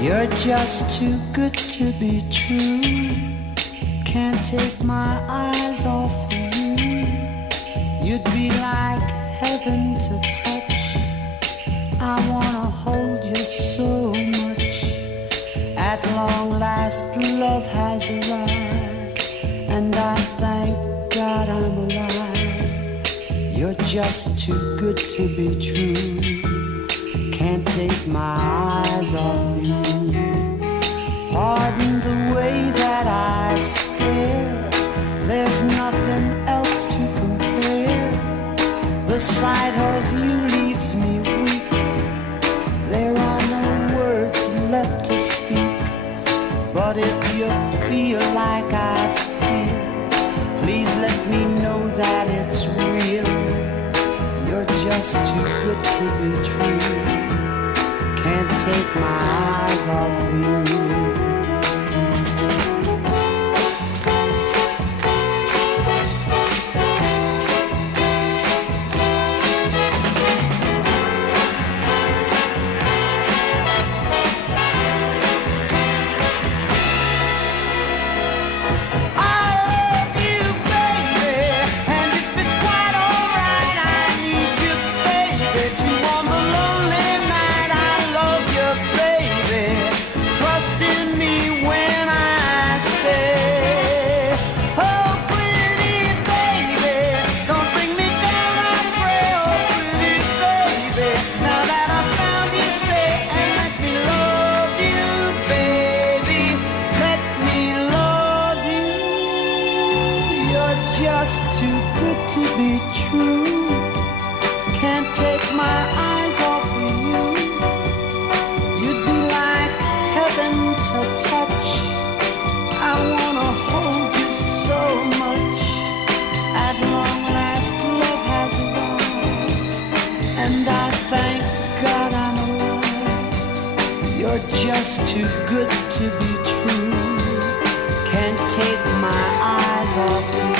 You're just too good to be true. Can't take my eyes off of you. You'd be like heaven to touch. I wanna hold you so much. At long last, love has arrived, and I thank God I'm alive. You're just too good to be true. Can't take my eyes off you. Pardon the way that I stare. There's nothing else to compare. The sight of you leaves me weak. There are no words left to speak. But if you feel like I feel, please let me know that it's real. You're just too good to be true. Can't take my eyes off you. Just too good to be true. Can't take my eyes off of you. You'd be like heaven to touch. I wanna hold you so much. At long last, love has arrived, and I thank God I'm alive. You're just too good to be true. Can't take my eyes off you.